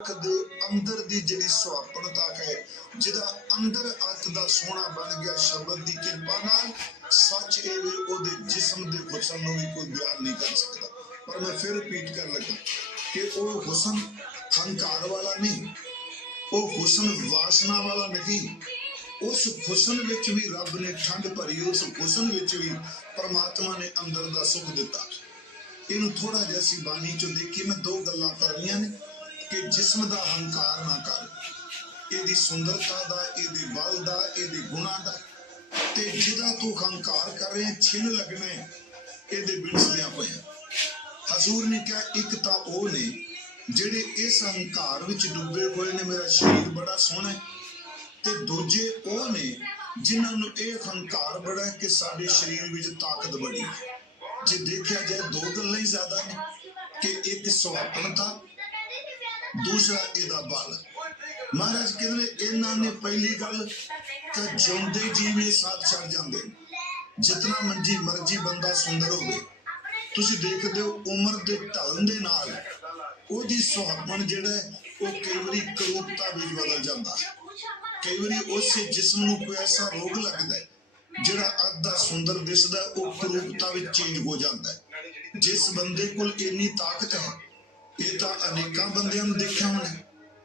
ਮਨੁੱਖ ਦੇ ਅੰਦਰ ਦੀ ਜਿਹੜੀ ਸੁਆਪਣਤਾ ਹੈ, ਜਿਹਦਾ ਅੰਦਰ ਅੱਤ ਦਾ ਸੋਹਣਾ ਬਣ ਗਿਆ ਸ਼ਬਦ ਦੀ ਕਿਰਪਾ ਨਾਲ, ਸੱਚ ਇਹ ਵੀ ਉਹਦੇ ਜਿਸਮ ਦੇ ਹੁਸਨ ਨੂੰ ਵੀ ਕੋਈ ਬਿਆਨ ਨਹੀਂ ਕਰ ਸਕਦਾ। ਪਰ ਮੈਂ ਫਿਰ ਰਿਪੀਟ ਕਰਨ ਲੱਗਾ ਕਿ ਉਹ ਹੁਸਨ ਹੰਕਾਰ ਵਾਲਾ ਨਹੀਂ, ਉਹ ਹੁਸਨ ਵਾਸਨਾ ਵਾਲਾ ਨਹੀਂ। ਉਸ ਹੁਸਨ ਵਿੱਚ ਵੀ ਰੱਬ ਨੇ ਠੰਡ ਭਰੀ, ਉਸ ਹੁਸਨ ਵਿੱਚ ਵੀ ਪਰਮਾਤਮਾ ਨੇ ਅੰਦਰ ਦਾ ਸੁਖ ਦਿੱਤਾ। ਇਹਨੂੰ ਥੋੜਾ ਜਿਹਾ ਸੀ ਬਾਣੀ ਚੋਂ ਦੇਖੀ ਮੈਂ ਦੋ ਗੱਲਾਂ ਕਰਨੀਆਂ ਨੇ। ਕਿ ਜਿਸਮ ਦਾ ਹੰਕਾਰ ਨਾ ਕਰ। ਇਹਦੀ ਸੁੰਦਰਤਾ ਦਾ, ਇਹਦੇ ਬਲ ਦਾ, ਇਹਦੇ ਗੁਣਾ ਦਾ। ਤੇ ਜਿਹਦਾ ਤੂੰ ਹੰਕਾਰ ਕਰ ਰਿਹਾ ਛਿਨ ਲੱਗਣਾ, ਇਹਦੇ ਬਿਨਸਦਿਆਂ ਹੋਇਆ। ਹਜ਼ੂਰ ਨੇ ਕਿਹਾ, ਇੱਕ ਤਾਂ ਉਹ ਨੇ ਜਿਹੜੇ ਇਸ ਹੰਕਾਰ ਵਿੱਚ ਡੁੱਬੇ ਹੋਏ ਨੇ, ਮੇਰਾ ਸਰੀਰ ਬੜਾ ਸੋਹਣਾ ਹੈ। ਤੇ ਦੂਜੇ ਉਹ ਨੇ ਜਿਨ੍ਹਾਂ ਨੂੰ ਇਹ ਹੰਕਾਰ ਬੜਾ ਹੈ ਕਿ ਸਾਡੇ ਸਰੀਰ ਵਿੱਚ ਤਾਕਤ ਬੜੀ ਹੈ। ਜੇ ਦੇਖਿਆ ਜਾਏ, ਦੋ ਗੱਲਾਂ ਹੀ ਜ਼ਿਆਦਾ ਨੇ। ਕਿ ਇੱਕ ਸੁਹਾਪਣਤਾ ਦੂਸਰਾ ਇਹਦਾ ਬਲ। ਮਹਾਰਾਜ ਕਹਿੰਦੇ ਇਹਨਾਂ ਨੇ ਪਹਿਲੀ ਗੱਲ ਤਾਂ ਜਿਉਂਦੇ ਜੀਵੇ ਸਾਥ ਛੱਡ ਜਾਂਦੇ। ਜਿਤਨਾ ਮੰਜੀ ਮਰਜ਼ੀ ਬੰਦਾ ਸੁੰਦਰ ਹੋਵੇ। ਤੁਸੀਂ ਦੇਖਦੇ ਹੋ ਉਮਰ ਦੇ ਢਲਣ ਦੇ ਨਾਲ ਉਹਦੀ ਸੁਹਾਪਣ ਜਿਹੜਾ ਉਹ ਕਈ ਵਾਰੀ ਕਰੂਪਤਾ ਵਿੱਚ ਬਦਲ ਜਾਂਦਾ। ਹੈ ਕਈ ਵਾਰੀ ਉਸੇ ਜਿਸਮ ਨੂੰ ਕੋਈ ਐਸਾ ਰੋਗ ਲੱਗਦਾ ਹੈ, ਜਿਹੜਾ ਅੱਧਾ ਸੁੰਦਰ ਦਿਸਦਾ ਉਹ ਕਰੂਪਤਾ ਵਿੱਚ ਚੇਂਜ ਹੋ ਜਾਂਦਾ ਜਿਸ ਬੰਦੇ ਕੋਲ ਇੰਨੀ ਤਾਕਤ ਹੈ ਇਹ ਤਾਂ ਅਨੇਕਾਂ ਬੰਦਿਆਂ ਨੂੰ ਦੇਖਿਆ ਹੋਣਾ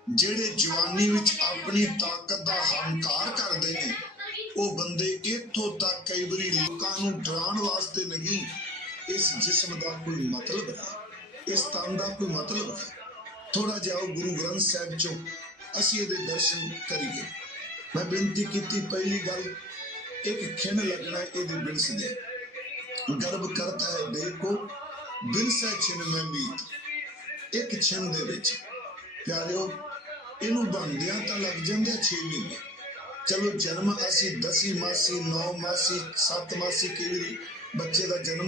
ਜਿਹੜੇ ਜਵਾਨੀ ਵਿੱਚ ਆਪਣੀ ਤਾਕਤ ਦਾ ਹੰਕਾਰ ਕਰਦੇ ਨੇ, ਉਹ ਬੰਦੇ ਇੱਥੋਂ ਤੱਕ ਕਈ ਵਾਰੀ ਲੋਕਾਂ ਨੂੰ ਡਰਾਉਣ ਵਾਸਤੇ ਨਹੀਂ, ਇਸ ਜਿਸਮ ਦਾ ਕੋਈ ਮਤਲਬ ਹੈ, ਇਸ ਤਨ ਦਾ ਕੋਈ ਮਤਲਬ ਹੈ। ਥੋੜਾ ਜਿਹਾ ਗੁਰੂ ਗ੍ਰੰਥ ਸਾਹਿਬ ਚੋਂ ਅਸੀਂ ਇਹਦੇ ਦਰਸ਼ਨ ਕਰੀਏ। ਮੈਂ ਬੇਨਤੀ ਕੀਤੀ, ਪਹਿਲੀ ਗੱਲ, ਇੱਕ ਖਿੰਡ ਲੱਗਣਾ ਇਹਦੇ ਬਿਨਸ ਦੇ। ਗਰਭ ਕਰਤਾ ਹੈ ਦੇਹ ਕੋ ਛਿਨ ਮੈਂ ਮੀਤ। ਇੱਕ ਛਿਨ ਦੇ ਵਿੱਚ। ਪਿਆਰਿਓ, ਇਹਨੂੰ ਬਣਦਿਆਂ ਤਾਂ ਲੱਗ ਜਾਂਦੇ 6 ਮਹੀਨੇ। ਚਲੋ ਜਨਮ ਅਸੀਂ ਦਸੀ ਮਾਸੀ, ਨੌ ਮਾਸੀ, ਸੱਤ ਮਾਸੀ ਕਿਵੇਂ ਬੱਚੇ ਦਾ ਜਨਮ